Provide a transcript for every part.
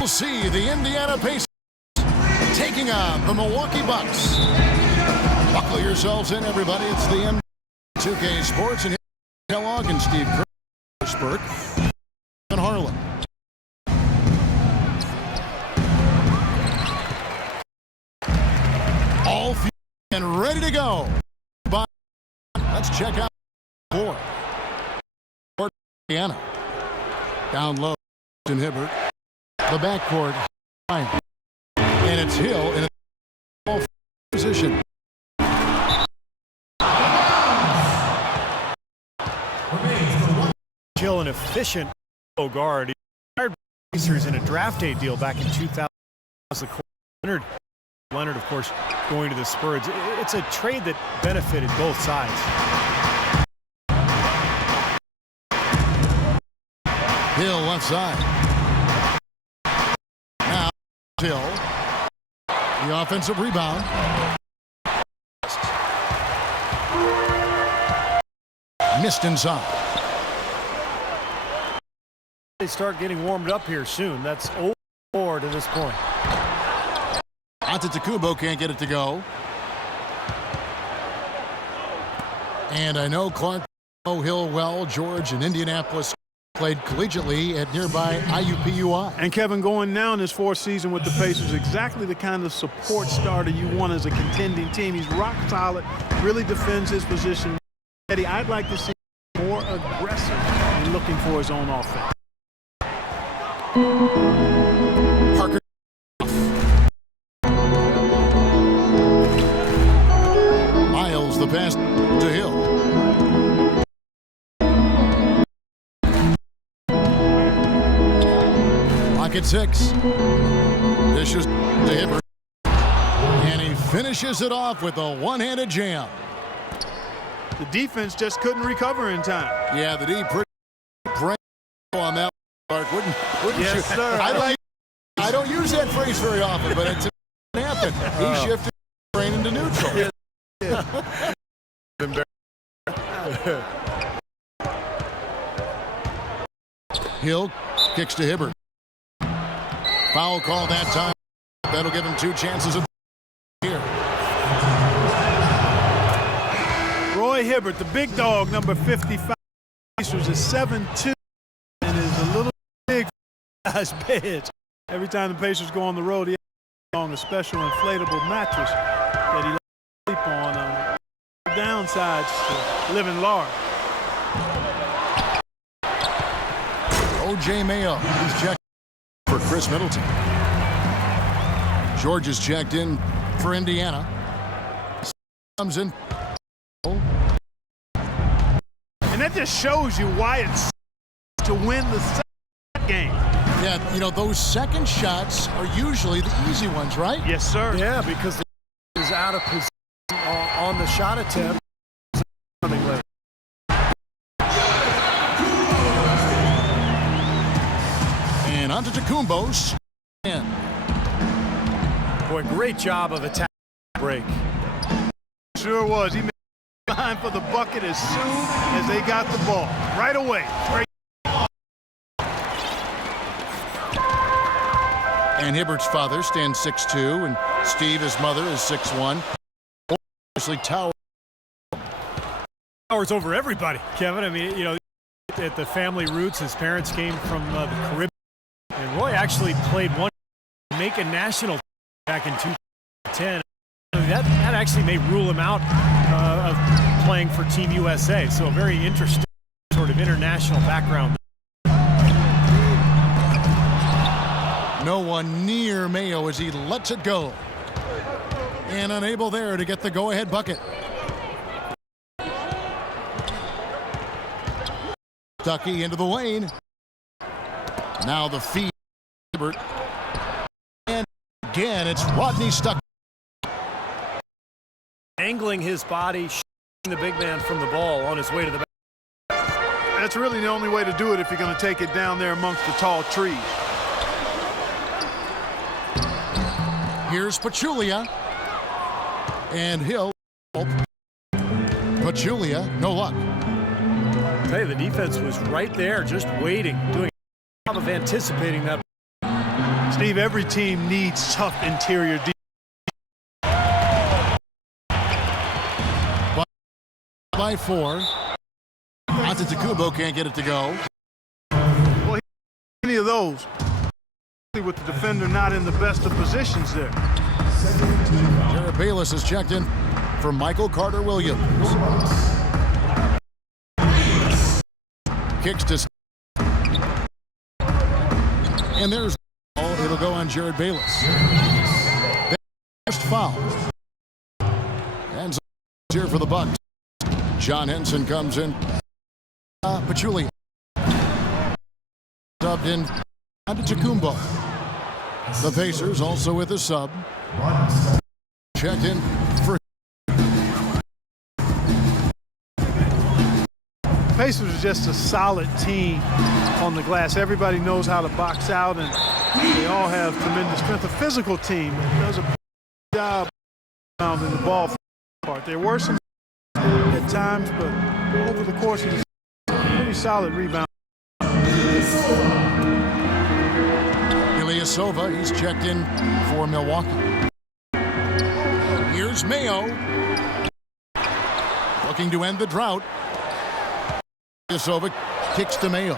We'll see the Indiana Pacers taking on the Milwaukee Bucks. Buckle yourselves in, everybody. It's the M2K Sports and Kellogg and Steve Burke and Harlan. All and ready to go. Let's check out four. Indiana. Down low in Hibbert. The backcourt. And it's Hill in a position. Hill, an efficient guard. He hired Pacers in a draft day deal back in 2000. Leonard, of course, going to the Spurs. It's a trade that benefited both sides. Hill left side. Now Hill. The offensive rebound. Missed inside. They start getting warmed up here soon. That's 0-4 to this point. Antetokounmpo can't get it to go. And I know Clark, Hill, well, George, and Indianapolis played collegiately at nearby IUPUI. And Kevin, going now in his fourth season with the Pacers, exactly the kind of support starter you want as a contending team. He's rock solid, really defends his position. Eddie, I'd like to see more aggressive and looking for his own offense. Parker. Miles the pass to Hill. Lock at 6. Dishes to Hibbert. And he finishes it off with a one-handed jam. The defense just couldn't recover in time. Yeah, the D pretty brand on that, Clark, wouldn't yes, you? Sir. I don't use that phrase very often, but it happened. He shifted the brain into neutral. Hill kicks to Hibbert. Foul call that time. That'll give him 2 chances of here. Roy Hibbert, the big dog, number 55. Pacers is 7'2" and is a little big for his bed. Every time the Pacers go on the road, he has on a special inflatable mattress that he sleep on. Downsides to living large. O.J. Mayo, he's checked for Chris Middleton. George is checked in for Indiana. Comes in. And that just shows you why it's to win the second game. Yeah, you know, those second shots are usually the easy ones, right? Yes, sir. Yeah, because the is out of position on the shot attempt. And Antetokounmpo. Boy, great job of attack break. Sure was. He made time for the bucket as soon as they got the ball. Right away. Great. And Hibbert's father stands 6'2", and Steve, his mother, is 6'1". Obviously, Towers over everybody, Kevin. I mean, you know, at the family roots, his parents came from the Caribbean. And Roy actually played one Jamaican national back in 2010. That actually may rule him out of playing for Team USA. So a very interesting sort of international background. no one near Mayo as he lets it go. And unable there to get the go-ahead bucket. Stuckey into the lane. Now the feed. And again, it's Rodney Stuckey. Angling his body, the big man from the ball on his way to the back. That's really the only way to do it if you're going to take it down there amongst the tall trees. Here's Pachulia. And Hill. Pachulia, no luck. I tell you, the defense was right there, just waiting, doing a job of anticipating that. Steve, every team needs tough interior defense. By 4. Antetokounmpo can't get it to go. Well, any of those with the defender not in the best of positions there. Jared Bayless is checked in for Michael Carter-Williams. Kicks to, and there's it'll go on Jared Bayless. First foul. And so here for the Bucks. John Henson comes in. Pachulia subbed in Antetokounmpo. The Pacers also with a sub. Checked in for Pacers are just a solid team on the glass. Everybody knows how to box out, and they all have tremendous strength. A physical team does a job in the ball part. There were some at times, but over the course of the pretty solid rebound. Ilyasova, he's checked in for Milwaukee. Here's Mayo. Looking to end the drought. Ilyasova kicks to Mayo.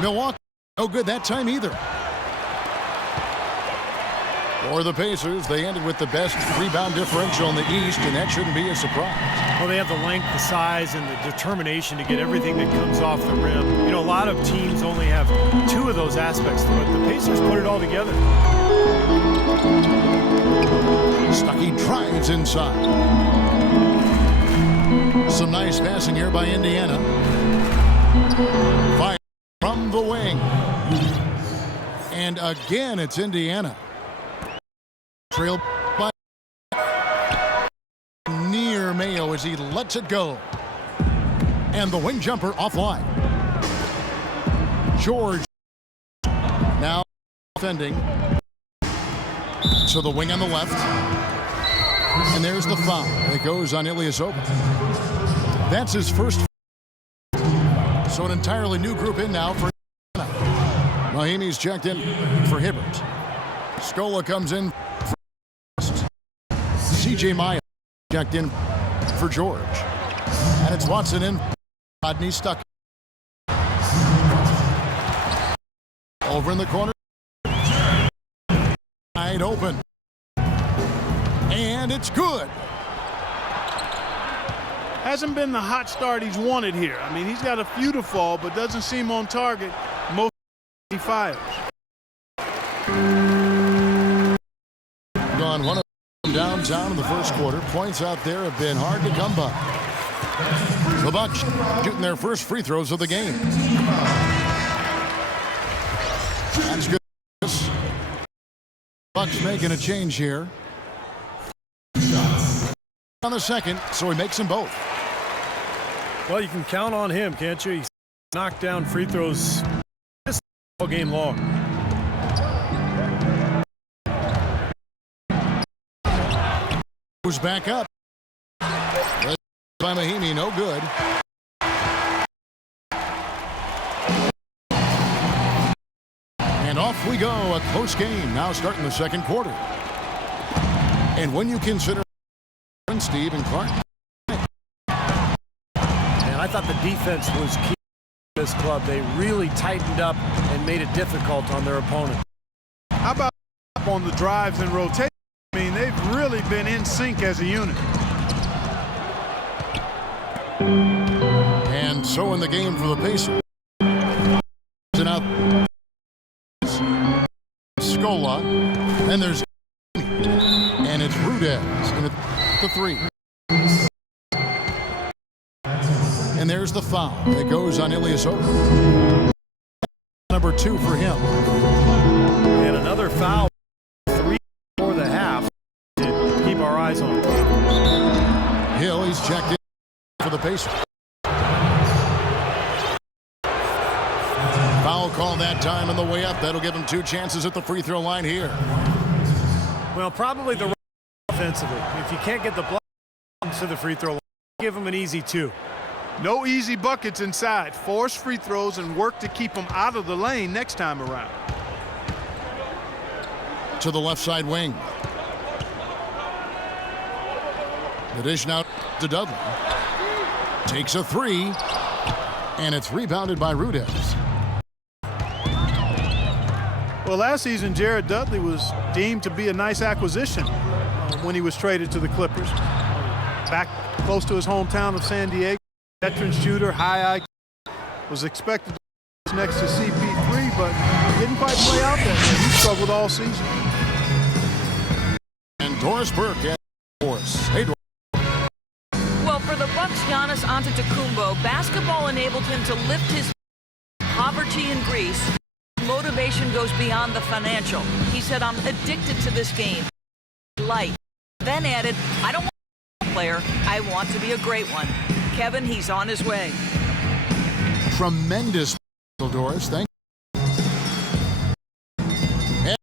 Milwaukee, no good that time either. For the Pacers, they ended with the best rebound differential in the East, and that shouldn't be a surprise. Well, they have the length, the size, and the determination to get everything that comes off the rim. You know, a lot of teams only have 2 of those aspects to it. The Pacers put it all together. Stuckey drives inside. Some nice passing here by Indiana. Fire from the wing. And again, it's Indiana. Trailed by near Mayo as he lets it go. And the wing jumper offline. George now defending. So the wing on the left. And there's the foul. It goes on Ilyasova. That's his first. So an entirely new group in now for Mahimi's checked in for Hibbert. Scola comes in. C.J. Maya checked in for George. And it's Watson in. Rodney stuck. Over in the corner. Wide open. And it's good. Hasn't been the hot start he's wanted here. I mean, he's got a few to fall, but doesn't seem on target. Most he fires. Gone one of them downtown in the first quarter. Points out there have been hard to come by. The Bucks shooting their first free throws of the game. That's good. Bucks making a change here. On the second, so he makes them both. Well, you can count on him, can't you? He's knocked down free throws all game long. Goes back up. By Mahimi, no good. And off we go. A close game now starting the second quarter. And when you consider Steve and Clark. And I thought the defense was key to this club. They really tightened up and made it difficult on their opponent. How about on the drives and rotation? I mean, they've really been in sync as a unit. And so in the game for the Pacers. And out Scola. And there's and it's Rudez in the 3. And there's the foul. It goes on Ilyasova. Number 2 for him. And another foul. 3 for the half to keep our eyes on. Hill, he's checked in for the Pacers. Foul call that time on the way up. That'll give him 2 chances at the free throw line here. Well, probably the right offensively. If you can't get the block to the free throw line, give him an easy 2. No easy buckets inside. Force free throws and work to keep them out of the lane next time around. to the left side wing. The dish now to Dudley. Takes a three, and it's rebounded by Rudez. Well, last season, Jared Dudley was deemed to be a nice acquisition when he was traded to the Clippers. Back close to his hometown of San Diego, veteran shooter, high IQ, was expected to be next to CP3, but didn't quite play out that way. He struggled all season. And Doris Burke at Doris. Hey, Doris. Well, for the Bucks' Giannis Antetokounmpo, basketball enabled him to lift his poverty in Greece. Motivation goes beyond the financial. He said, "I'm addicted to this game." Light. Then added, "I don't want to be a player. I want to be a great one." Kevin, he's on his way. Tremendous, Doris. Thank you. And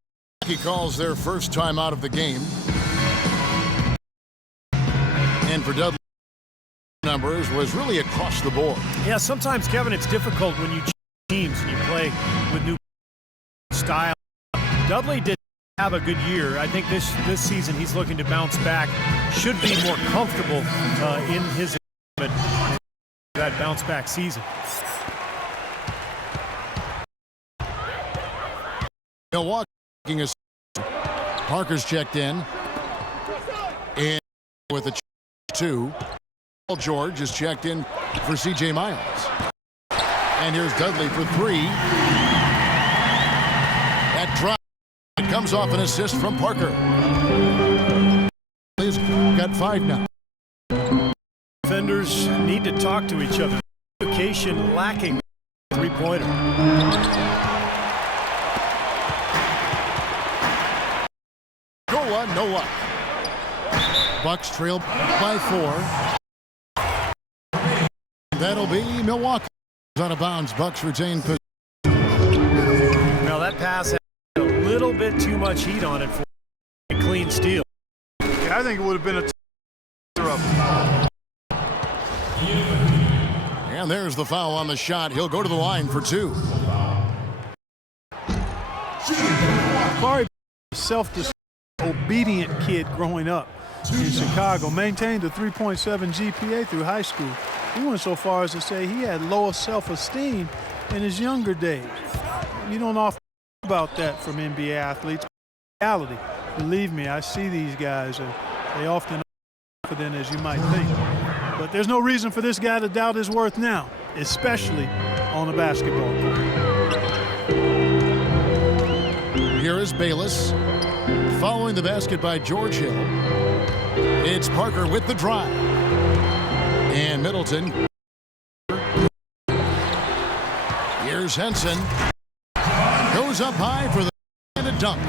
he calls their first time out of the game. And for Dudley, numbers was really across the board. Yeah, sometimes, Kevin, it's difficult when you change teams and you play with new style. Dudley did have a good year. I think this season he's looking to bounce back. Should be more comfortable in his that bounce back season. Milwaukee making a Parker's checked in. And with a 2. Paul George is checked in for C.J. Miles. And here's Dudley for 3. That drive comes off an assist from Parker. He's got 5 now. Defenders need to talk to each other. Communication lacking. Three-pointer. Goa, no luck. Bucks trail by 4. That'll be Milwaukee. Out of bounds. Bucks retain possession. Now that pass had a little bit too much heat on it for a clean steal. Yeah, I think it would have been a And there's the foul on the shot. He'll go to the line for 2. Corey, self-obedient kid growing up in Chicago, maintained a 3.7 GPA through high school. He went so far as to say he had lower self-esteem in his younger days. You don't often hear about that from NBA athletes. Reality, believe me, I see these guys, and they often aren't as confident as you might think. But there's no reason for this guy to doubt his worth now, especially on the basketball court. Here is Bayless. Following the basket by George Hill. It's Parker with the drive. And Middleton. Here's Henson. Goes up high for the and a dunk.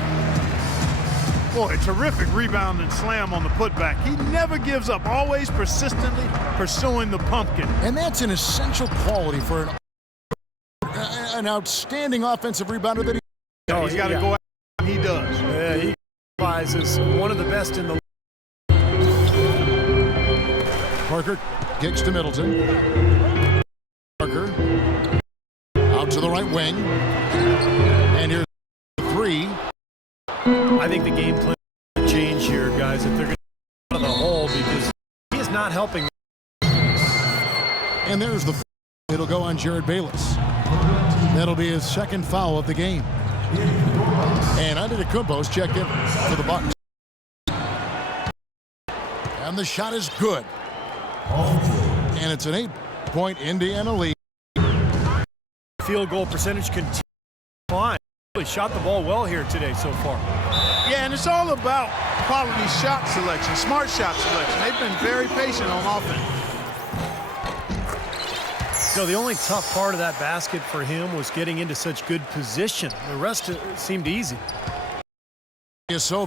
Boy, terrific rebound and slam on the putback. He never gives up, always persistently pursuing the pumpkin. And that's an essential quality for an outstanding offensive rebounder that He's got to go out, and he does. Yeah, he is one of the best in the league. Parker kicks to Middleton. Parker out to the right wing. And here's 3. I think the game plan will change here, guys, if they're going to get out of the hole, because he is not helping. And there's the. It'll go on Jared Bayless. That'll be his second foul of the game. And Antetokounmpo's checked in for the Bucks. And the shot is good. And it's an 8-point Indiana lead. Field goal percentage continues to climb. Really shot the ball well here today so far. Yeah, and it's all about quality shot selection, smart shot selection. They've been very patient on offense. So the only tough part of that basket for him was getting into such good position. The rest seemed easy. Is so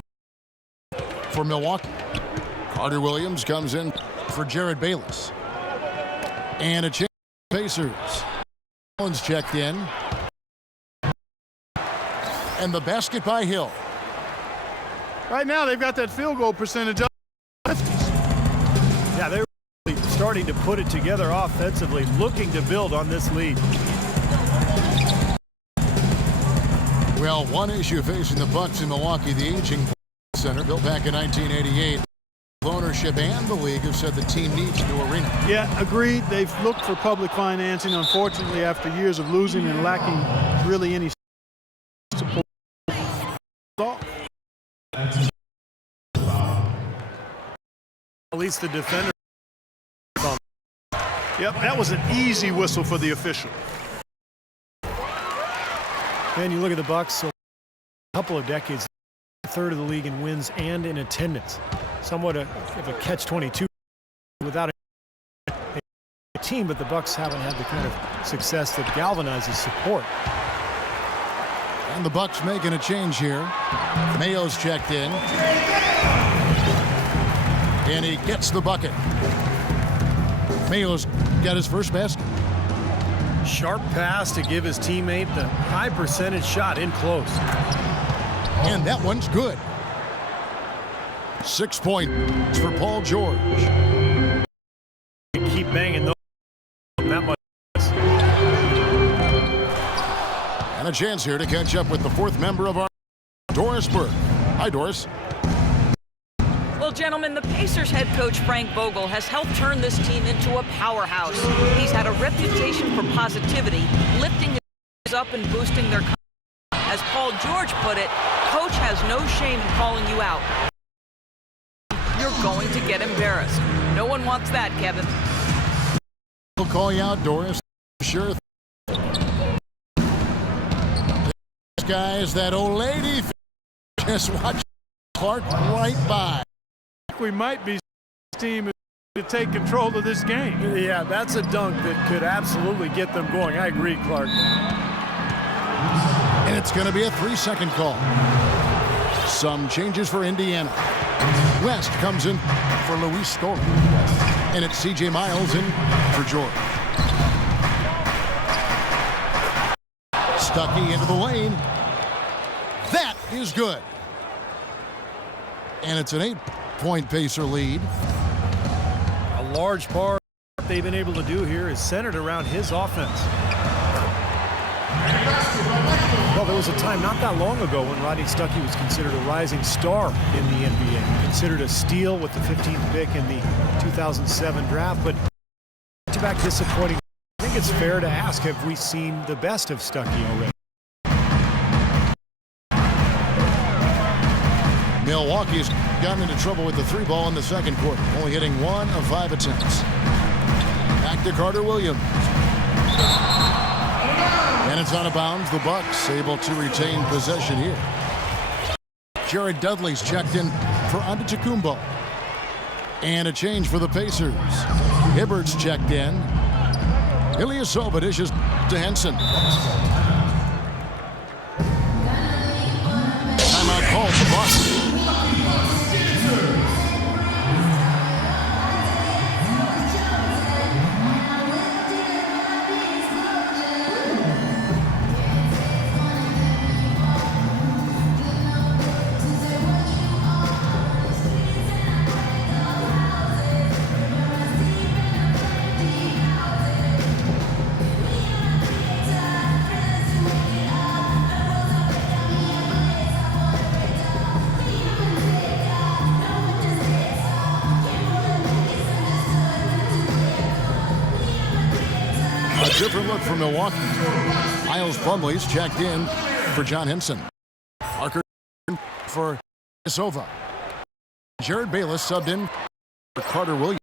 for Milwaukee. Carter Williams comes in for Jared Bayless. And a change Pacers. Allen's checked in. And the basket by Hill. Right now, they've got that field goal percentage up. Yeah, they're really starting to put it together offensively, looking to build on this lead. Well, one issue facing the Bucks in Milwaukee, the aging center built back in 1988. Ownership and the league have said the team needs a new arena. Yeah, agreed. They've looked for public financing. Unfortunately, after years of losing and lacking really any support. At least the defender. Yep, that was an easy whistle for the official. Man, you look at the Bucks, so a couple of decades, a third of the league in wins and in attendance. Somewhat of a catch-22 without a team, but the Bucks haven't had the kind of success that galvanizes support. And the Bucks making a change here. Mayo's checked in. And he gets the bucket. Mayo's got his first basket. Sharp pass to give his teammate the high percentage shot in close. And that one's good. 6 points for Paul George. Keep banging those that much. And a chance here to catch up with the fourth member of our Doris Burke. Hi, Doris. Well, gentlemen, the Pacers head coach Frank Vogel has helped turn this team into a powerhouse. He's had a reputation for positivity, lifting his up and boosting their confidence. As Paul George put it, coach has no shame in calling you out. You're going to get embarrassed. No one wants that, Kevin. We'll call you out, Doris. Sure. This guy is that old lady. Just watch Clark right by. We might be team to take control of this game. Yeah, that's a dunk that could absolutely get them going. I agree, Clark. And it's going to be a 3-second call. Some changes for Indiana. West comes in for Luis Scola. And it's C.J. Miles in for George. Stuckey into the lane. That is good. And it's an 8-point Pacer lead. A large part of what they've been able to do here is centered around his offense. Well, there was a time not that long ago when Rodney Stuckey was considered a rising star in the NBA. Considered a steal with the 15th pick in the 2007 draft, but back-to-back disappointing. I think it's fair to ask, have we seen the best of Stuckey already? Milwaukee's gotten into trouble with the 3-ball in the second quarter, only hitting 1 of 5 attempts. Back to Carter Williams. And it's out of bounds. The Bucks able to retain possession here. Jared Dudley's checked in for Antetokounmpo. And a change for the Pacers. Hibbert's checked in. Ilyasova dishes to Henson. Timeout called for Boston. Different look for Milwaukee. Miles Plumlee's checked in for John Henson. Parker for Ilyasova. Jared Bayless subbed in for Carter Williams.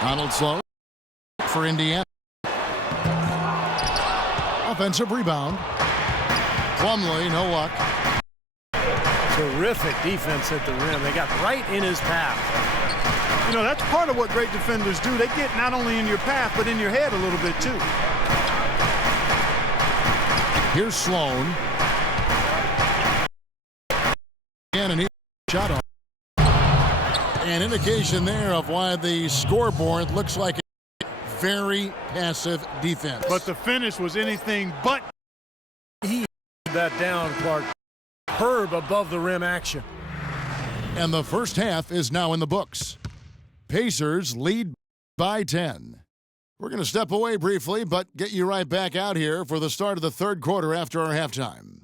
Donald Sloan for Indiana. Offensive rebound. Plumlee, no luck. Terrific defense at the rim. They got right in his path. You know, that's part of what great defenders do. They get not only in your path, but in your head a little bit, too. Here's Sloan. And he shot on. An indication there of why the scoreboard looks like a very passive defense. But the finish was anything but. He that down, Clark. Herb above the rim action. And the first half is now in the books. Pacers lead by 10. We're going to step away briefly, but get you right back out here for the start of the third quarter after our halftime.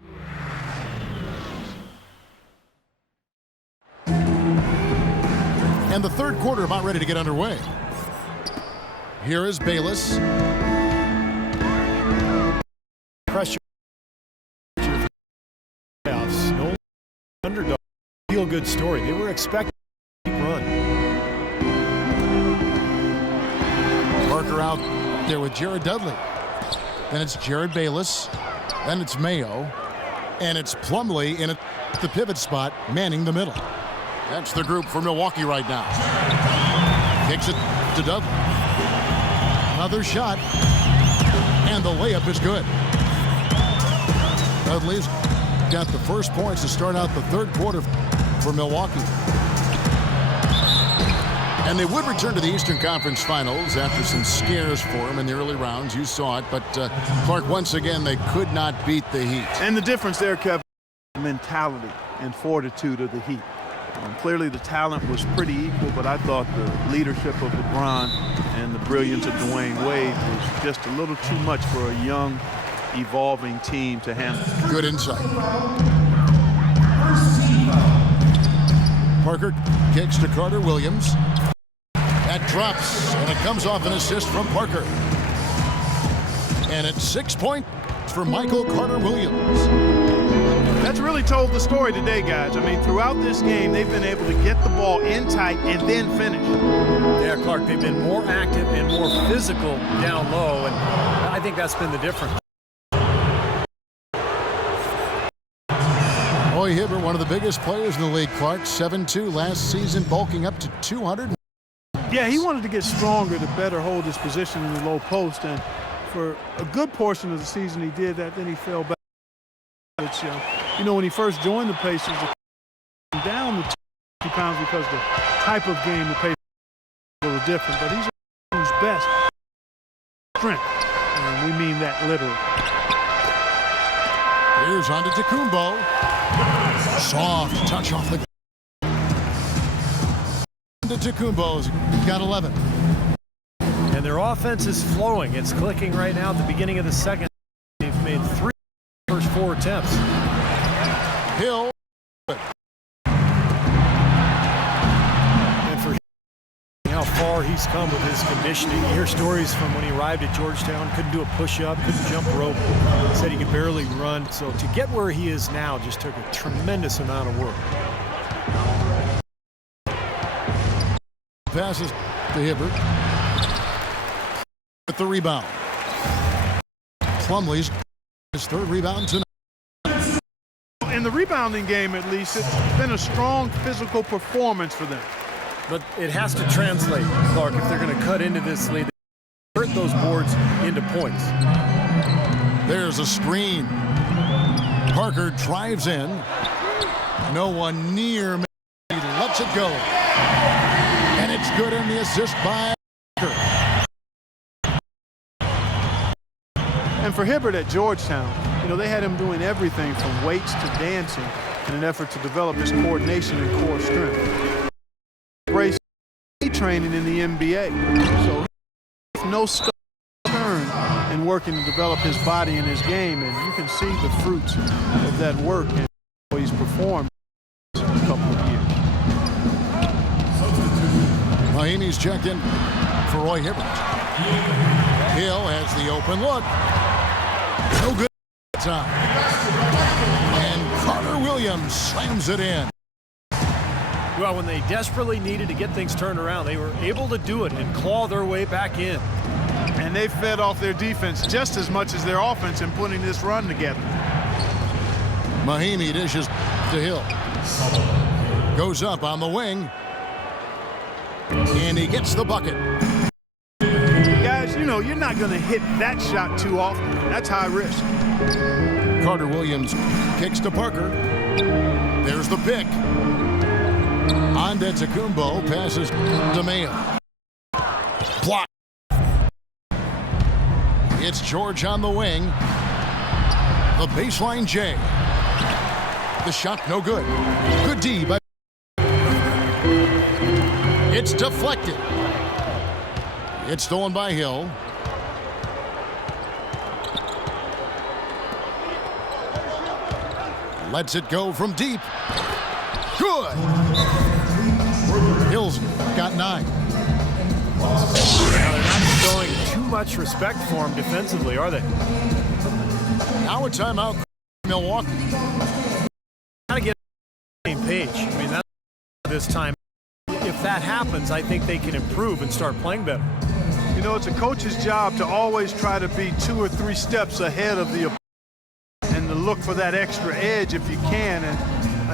And the third quarter about ready to get underway. Here is Bayless. Pressure. Playoffs. No underdog. Feel good story. They were expecting a deep run. Parker out there with Jared Dudley. Then it's Jared Bayless. Then it's Mayo. And it's Plumlee in the pivot spot, manning the middle. That's the group for Milwaukee right now. Kicks it to Dudley. Another shot. And the layup is good. Dudley's got the first points to start out the third quarter for Milwaukee. And they would return to the Eastern Conference Finals after some scares for them in the early rounds. You saw it, but Clark, once again, they could not beat the Heat. And the difference there, Kevin, mentality and fortitude of the Heat. Clearly the talent was pretty equal, but I thought the leadership of LeBron and the brilliance of Dwayne Wade was just a little too much for a young, evolving team to handle. Good insight. Parker kicks to Carter Williams. That drops, and it comes off an assist from Parker. And it's 6 points for Michael Carter Williams. That's really told the story today, guys. I mean, throughout this game, they've been able to get the ball in tight and then finish. Yeah, Clark, they've been more active and more physical down low, and I think that's been the difference. Roy Hibbert, one of the biggest players in the league, Clark, 7'2" last season, bulking up to 200. Yeah, he wanted to get stronger to better hold his position in the low post, and for a good portion of the season he did that, then he fell back. Which, you know, when he first joined the Pacers, he down the 250 pounds because the type of game the Pacers were a little different, but he's his best strength, and we mean that literally. Here's Antetokounmpo. Soft touch off the. Antetokounmpo's got 11. And their offense is flowing. It's clicking right now at the beginning of the second. They've made 3 first 4 attempts. Hill. And for how far he's come with his conditioning. You hear stories from when he arrived at Georgetown, couldn't do a push-up, couldn't jump rope, said he could barely run. So to get where he is now just took a tremendous amount of work. Passes to Hibbert. With the rebound. Plumlee's his third rebound tonight. In the rebounding game, at least, it's been a strong physical performance for them. But it has to translate, Clark, if they're going to cut into this lead. They hurt those boards into points. There's a screen. Parker drives in. No one near. He lets it go. And it's good in the assist by Parker. And for Hibbert at Georgetown, you know, they had him doing everything from weights to dancing in an effort to develop his coordination and core strength. Embrace training in the NBA. So no stone turn and working to develop his body and his game, and you can see the fruits of that work and how he's performed in a couple of years. Miami's checked in for Roy Hibbert. Hill has the open look. No good time. And Carter Williams slams it in. Well, when they desperately needed to get things turned around, they were able to do it and claw their way back in. And they fed off their defense just as much as their offense in putting this run together. Mahimi dishes to Hill. Goes up on the wing. And he gets the bucket. Guys, you know, you're not going to hit that shot too often. That's high risk. Carter Williams kicks to Parker. There's the pick. Antetokounmpo passes to Mayo. Block. It's George on the wing. The baseline J. The shot no good. Good D by. It's deflected. It's stolen by Hill. Lets it go from deep. Good. Hill's got 9. Now they're not showing too much respect for him defensively, are they? Now a timeout, Milwaukee. Got to get on the same page. I mean, that's this time. If that happens, I think they can improve and start playing better. You know, it's a coach's job to always try to be 2 or 3 steps ahead of the opponent and to look for that extra edge if you can. And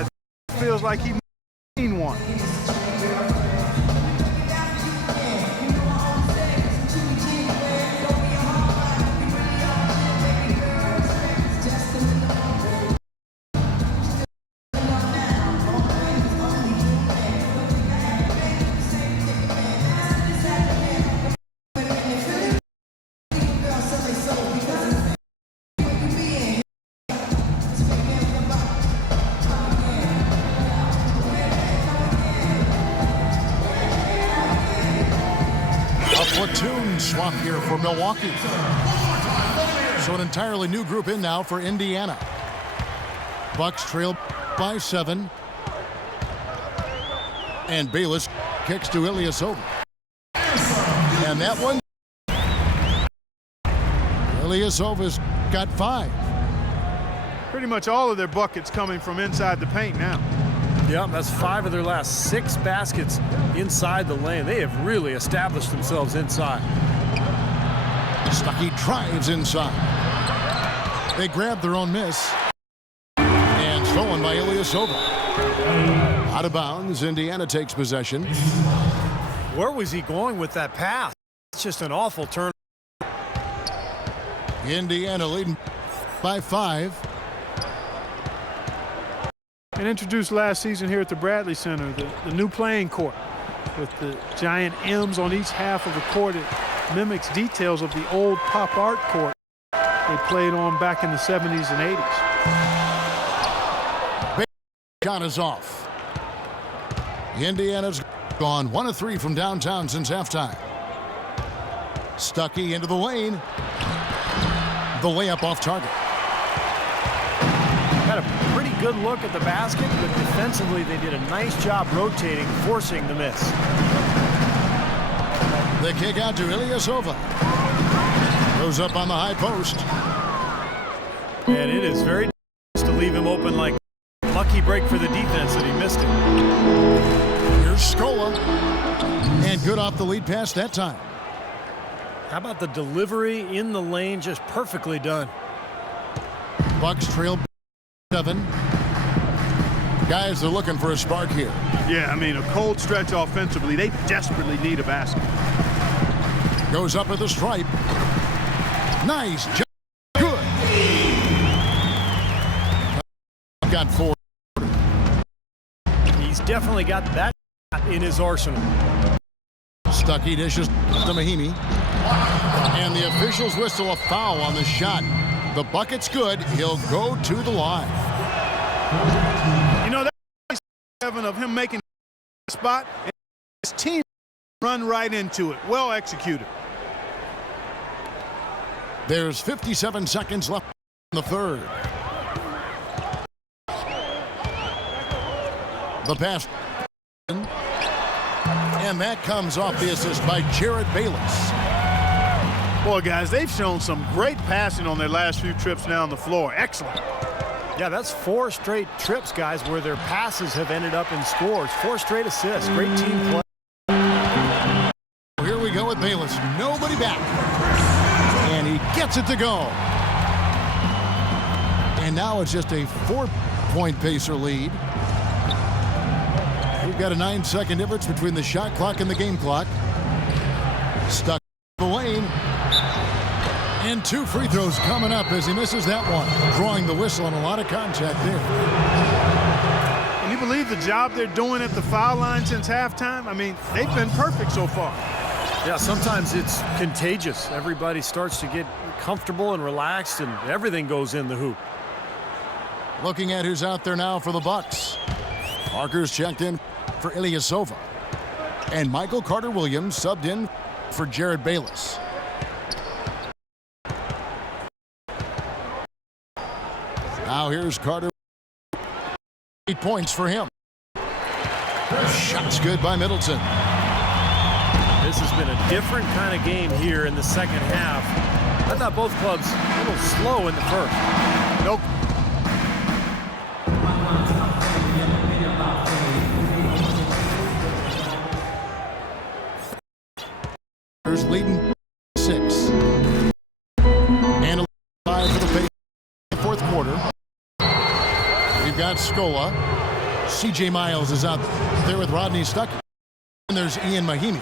it feels like he seen one. Platoon swap here for Milwaukee. So an entirely new group in now for Indiana. Bucks trail by 7. And Bayless kicks to Ilyasova. And that one, Ilyasova's got 5. Pretty much all of their buckets coming from inside the paint now. Yeah, that's 5 of their last 6 baskets inside the lane. They have really established themselves inside. Stuckey drives inside. They grab their own miss. And stolen by Ilyasova. Out of bounds, Indiana takes possession. Where was he going with that pass? It's just an awful turn. Indiana leading by 5. And introduced last season here at the Bradley Center, the new playing court with the giant M's on each half of the court. It mimics details of the old pop art court they played on back in the 70s and 80s. Shot is off. Indiana's gone 1 of 3 from downtown since halftime. Stuckey into the lane. The layup off target. Had a pretty good look at the basket, but defensively they did a nice job rotating, forcing the miss. The kick out to Ilyasova. Goes up on the high post. And it is very nice to leave him open like lucky break for the defense that he missed it. Here's Scola. And good off the lead pass that time. How about the delivery in the lane, just perfectly done. Bucks trail 7. Guys are looking for a spark here. Yeah, I mean, a cold stretch offensively. They desperately need a basket. Goes up at the stripe. Nice jump. Good. Got 4. He's definitely got that in his arsenal. Stuckey dishes to Mahimi. And the officials whistle a foul on the shot. The bucket's good. He'll go to the line. You know, that's Kevin of him making a spot and his team run right into it. Well executed. There's 57 seconds left in the third. The pass. And that comes off the assist by Jared Bayless. Boy, guys, they've shown some great passing on their last few trips now on the floor. Excellent. Yeah, that's 4 straight trips, guys, where their passes have ended up in scores. 4 straight assists. Great team play. Here we go with Bayless. Nobody back. And he gets it to go. And now it's just a 4-point Pacer lead. We've got a 9-second difference between the shot clock and the game clock. Stuck in the lane. And 2 free throws coming up as he misses that one. Drawing the whistle and a lot of contact there. Can you believe the job they're doing at the foul line since halftime? I mean, they've been perfect so far. Yeah, sometimes it's contagious. Everybody starts to get comfortable and relaxed, and everything goes in the hoop. Looking at who's out there now for the Bucks. Parker's checked in for Ilyasova. And Michael Carter-Williams subbed in for Jared Bayless. Now here's Carter. 8 points for him. Shot's good by Middleton. This has been a different kind of game here in the second half. I thought both clubs a little slow in the first. Nope. Here's leading 6. And a 5 for the Pacers in the fourth quarter. We've got Scola. C.J. Miles is out there with Rodney Stuckey. And there's Ian Mahimi.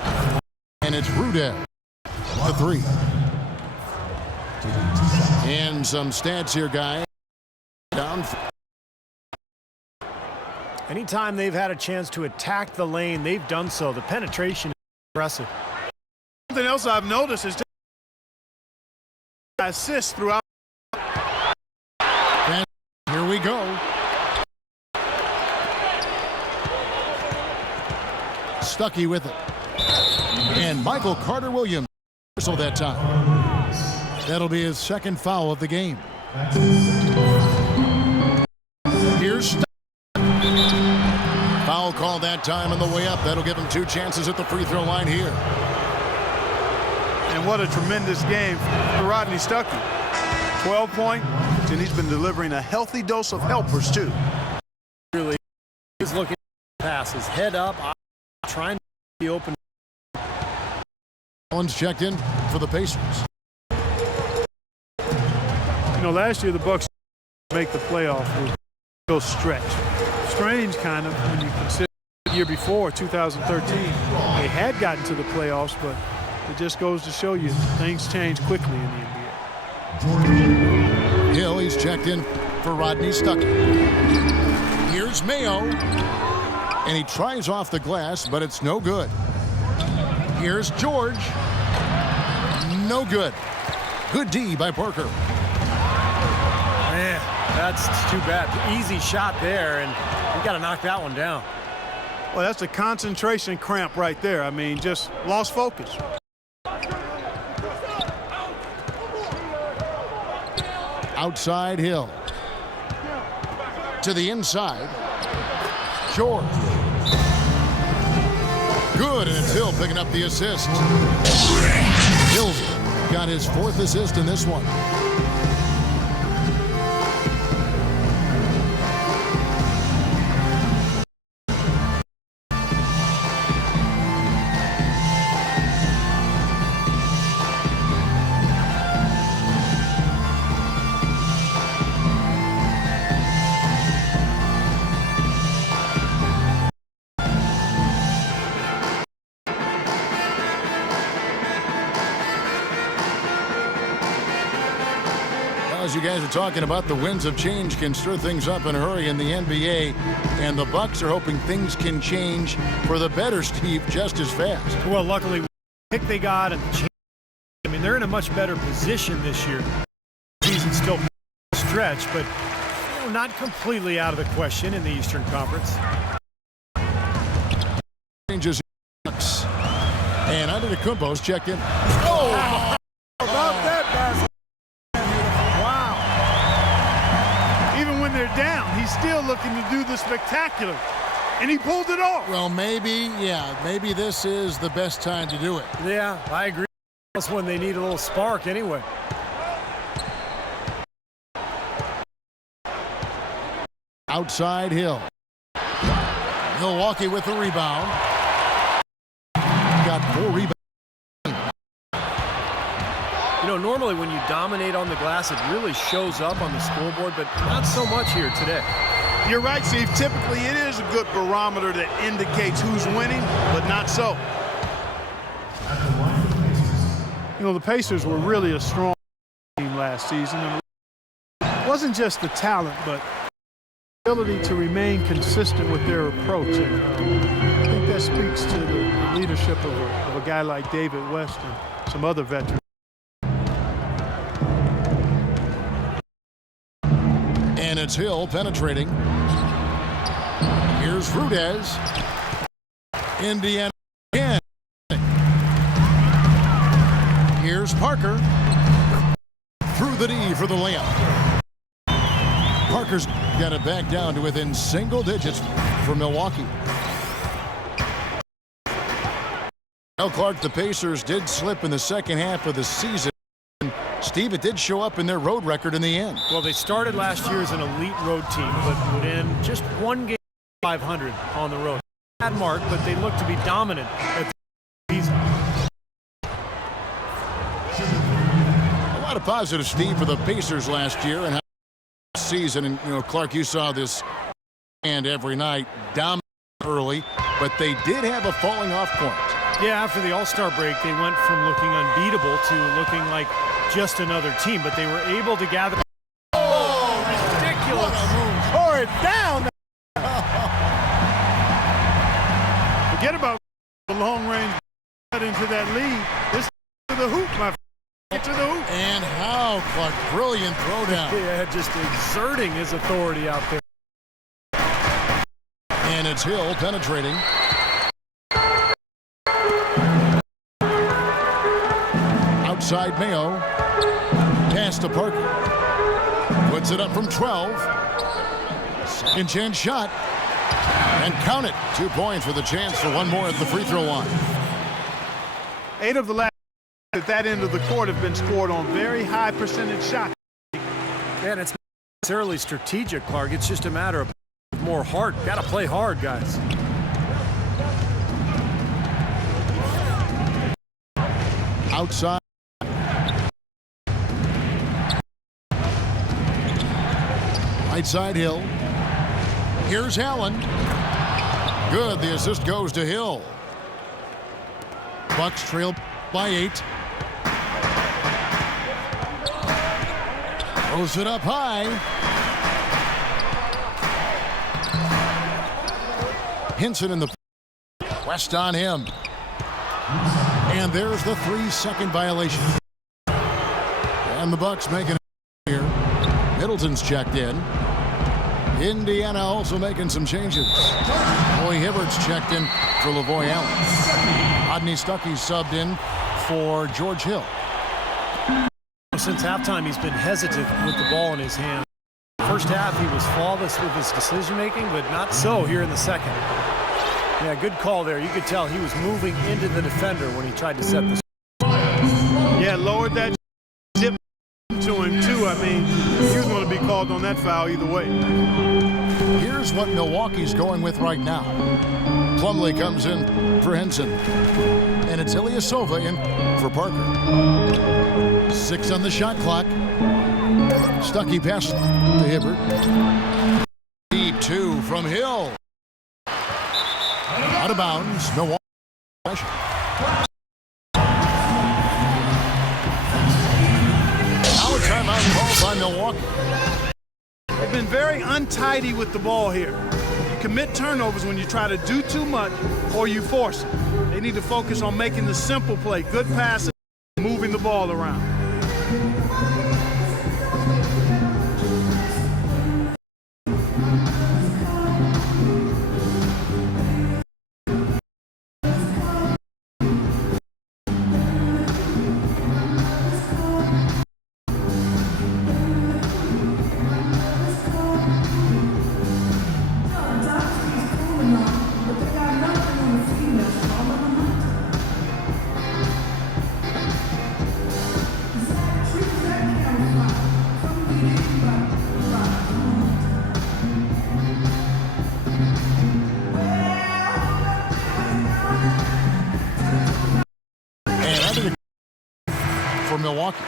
And it's Rudez. The 3. And some stats here, guys. Down. Anytime they've had a chance to attack the lane, they've done so. The penetration is impressive. Something else I've noticed is assists throughout. And here we go. Stuckey with it. And Michael Carter-Williams whistled that time. That'll be his second foul of the game. Here's Stuckey. Foul called that time on the way up. That'll give him 2 chances at the free throw line here. And what a tremendous game for Rodney Stuckey. 12 points, and he's been delivering a healthy dose of helpers too. Really, he's looking to pass his head up, trying to be open. One's checked in for the Pacers. You know, last year the Bucks make the playoff with a stretch. Strange kind of when you consider the year before, 2013. They had gotten to the playoffs, but it just goes to show you things change quickly in the NBA. Hill, he's checked in for Rodney Stuckey. Here's Mayo. And he tries off the glass, but it's no good. Here's George. No good. Good D by Parker. Man, that's too bad. Easy shot there, and we got to knock that one down. Well, that's a concentration cramp right there. I mean, just lost focus. Outside Hill. To the inside. George. Good, and it's Hill picking up the assist. Hill's got his 4th assist in this one. As you guys are talking about, the winds of change can stir things up in a hurry in the NBA, and the Bucks are hoping things can change for the better, Steve, just as fast. Well, luckily, the pick they got and the change, I mean, they're in a much better position this year. The season's still stretch, but not completely out of the question in the Eastern Conference. Changes, and Antetokounmpo's checked in. Oh, About that basket. Wow. Even when they're down, he's still looking to do the spectacular. And he pulled it off. well, maybe this is the best time to do it. Yeah, I agree. That's when they need a little spark anyway. Outside Hill. Milwaukee with the rebound. Got 4 rebounds. You know, normally when you dominate on the glass, it really shows up on the scoreboard, but not so much here today. You're right, Steve. Typically, it is a good barometer that indicates who's winning, but not so. You know, the Pacers were really a strong team last season. And it wasn't just the talent, but the ability to remain consistent with their approach. And I think that speaks to the leadership of a guy like David West and some other veterans. And it's Hill penetrating. Here's Rudez. Indiana again. Parker. Through the D for the layup. Parker's got it back down to within single digits for Milwaukee. Now, Clark, the Pacers did slip in the second half of the season. Steve, it did show up in their road record in the end. Well, they started last year as an elite road team, but would end just one game 500 on the road. Bad mark, but they look to be dominant at the season. A lot of positive, Steve, for the Pacers last year and how season. And, Clark, you saw this and every night, dominant early, but they did have a falling off point. Yeah, after the All-Star break, they went from looking unbeatable to looking like just another team, but they were able to gather. Oh, ridiculous. Tore it down. Forget about the long range into that lead. This to the hoop, my friend. To the hoop. And how, Clark, brilliant throwdown. Yeah, just exerting his authority out there. And it's Hill penetrating. Outside Mayo. Pass to Parker. Puts it up from 12. Second chance shot. And count it. 2 points with a chance for one more at the free throw line. 8 of the last at that end of the court have been scored on very high percentage shots. Man, it's not necessarily strategic, Clark. It's just a matter of more heart. Got to play hard, guys. Outside. Right side Hill. Here's Allen. Good. The assist goes to Hill. Bucks trail by 8. Throws it up high. Hinson in the West on him. And there's the 3-second violation. And the Bucks making it here. Middleton's checked in. Indiana also making some changes. Roy Hibbert's checked in for Lavoy Allen. Rodney Stuckey subbed in for George Hill. Since halftime, he's been hesitant with the ball in his hand. First half, he was flawless with his decision-making, but not so here in the second. Yeah, good call there. You could tell he was moving into the defender when he tried to set this. Yeah, lowered that zip to him, too. I mean, he was going to be called on that foul either way. Here's what Milwaukee's going with right now. Plumlee comes in for Henson. And it's Ilyasova in for Parker. 6 on the shot clock. Stuckey pass to Hibbert. Deep 2 from Hill. Out of bounds. Milwaukee. Now a timeout called by Milwaukee. They've been very untidy with the ball here. You commit turnovers when you try to do too much or you force it. They need to focus on making the simple play, good passes, moving the ball around. For Milwaukee,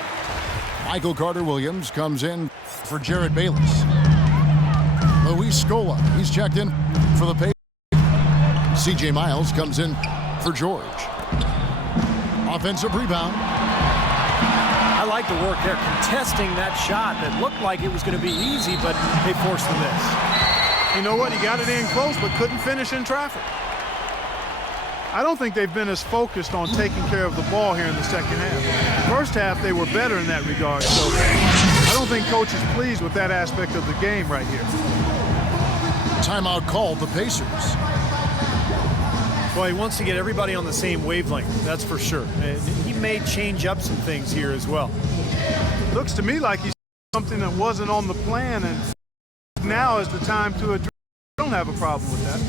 Michael Carter-Williams comes in for Jared Bayless. Luis Scola, he's checked in for the Pacers. C.J. Miles comes in for George. Offensive rebound. I like the work there, contesting that shot that looked like it was going to be easy, but they forced the miss. You know what? He got it in close, but couldn't finish in traffic. I don't think they've been as focused on taking care of the ball here in the second half. First half, they were better in that regard, so I don't think coach is pleased with that aspect of the game right here. Timeout called the Pacers. Well, he wants to get everybody on the same wavelength, that's for sure. And he may change up some things here as well. Looks to me like he's something that wasn't on the plan, and now is the time to address. I don't have a problem with that.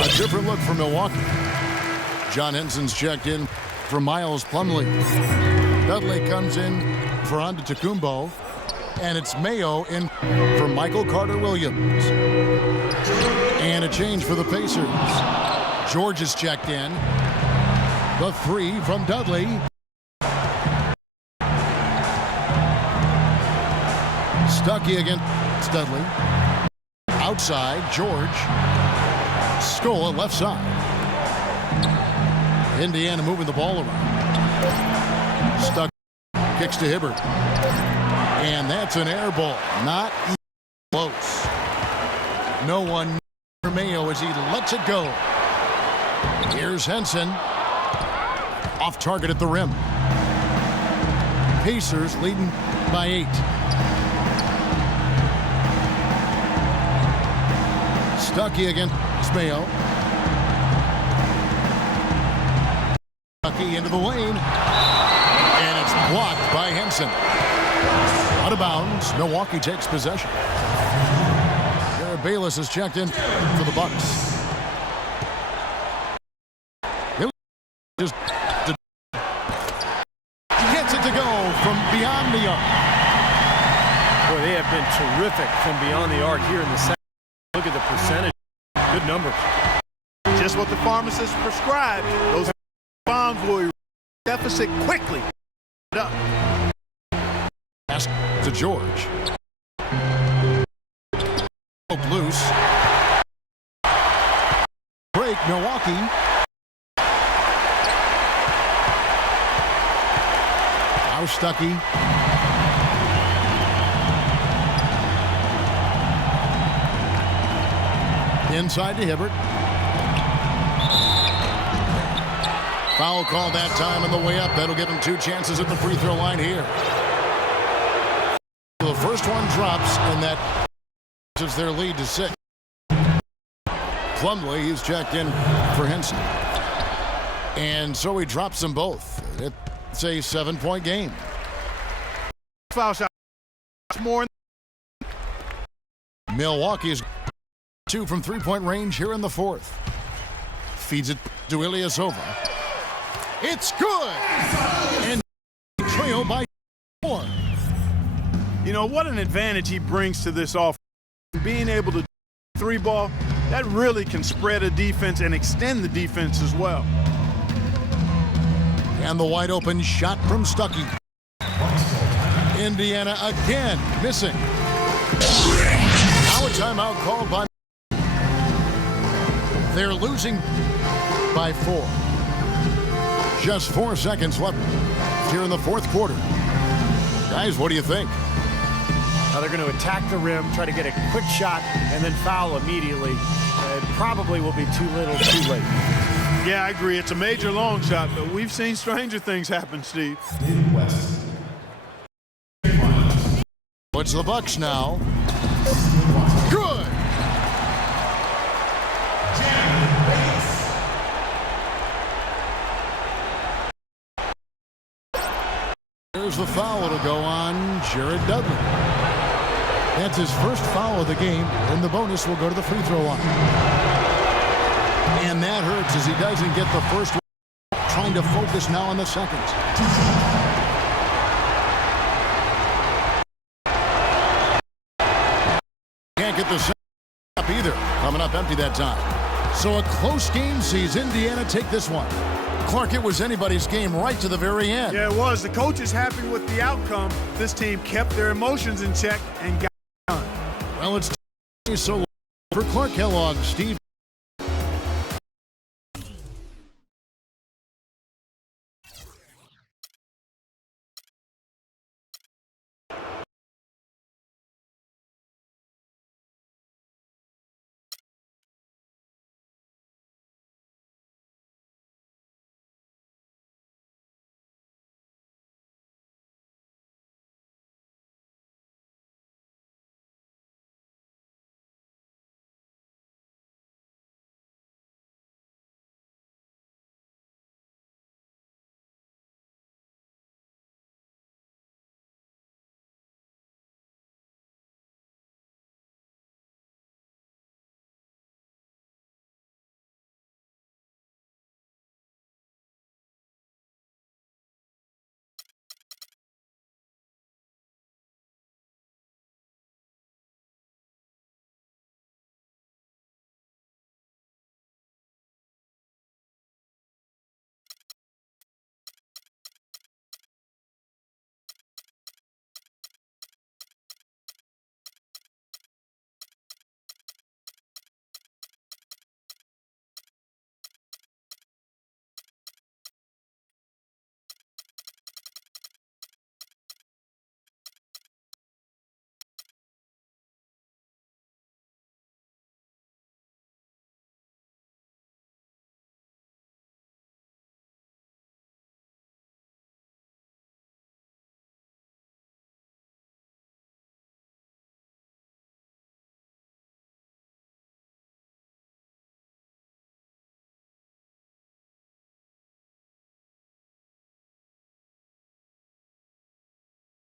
A different look for Milwaukee. John Henson's checked in for Miles Plumlee. Dudley comes in for Antetokounmpo. And it's Mayo in for Michael Carter-Williams. And a change for the Pacers. George is checked in. The three from Dudley. Stuckey against Dudley. Outside, George. Scola left side. Indiana moving the ball around. Stuck kicks to Hibbert. And that's an air ball. Not even close. No one for Mayo as he lets it go. Here's Henson. Off target at the rim. Pacers leading by 8. Stuckey against Mayo. Stuckey into the lane. And it's blocked by Henson. Out of bounds. Milwaukee takes possession. Jared Bayless is checked in for the Bucks. Just gets it to go from beyond the arc. Boy, they have been terrific from beyond the arc here in the second. Look at the percentage. Good numbers. Just what the pharmacist prescribed. Those bombs will deficit quickly. Up. Pass to George. Loose. Break, Milwaukee. Now Stuckey. Inside to Hibbert. Foul call that time on the way up. That'll give him 2 chances at the free throw line here. The first one drops, and that is their lead to 6. Plumlee is checked in for Henson. And so he drops them both. It's a 7-point game. Foul shot. More. Milwaukee's 2 from 3-point range here in the 4th. Feeds it to Ilyasova. It's good! And trail by 4. You know, what an advantage he brings to this offense. Being able to 3 ball, that really can spread a defense and extend the defense as well. And the wide open shot from Stuckey. Indiana again missing. Now a timeout called by. They're losing by 4. Just 4 seconds left here in the 4th quarter. Guys, what do you think? Now they're going to attack the rim, try to get a quick shot, and then foul immediately. It probably will be too little, too late. Yeah, I agree. It's a major long shot, but we've seen stranger things happen, Steve. What's the Bucks now? Good! There's the foul. It'll go on Jared Dudley. That's his first foul of the game, and the bonus will go to the free throw line. And that hurts as he doesn't get the first one. Trying to focus now on the second. Can't get the second up either. Coming up empty that time. So a close game sees Indiana take this one. Clark, it was anybody's game right to the very end. Yeah, it was. The coach is happy with the outcome. This team kept their emotions in check and got it done. Well, it's so for Clark Kellogg, Steve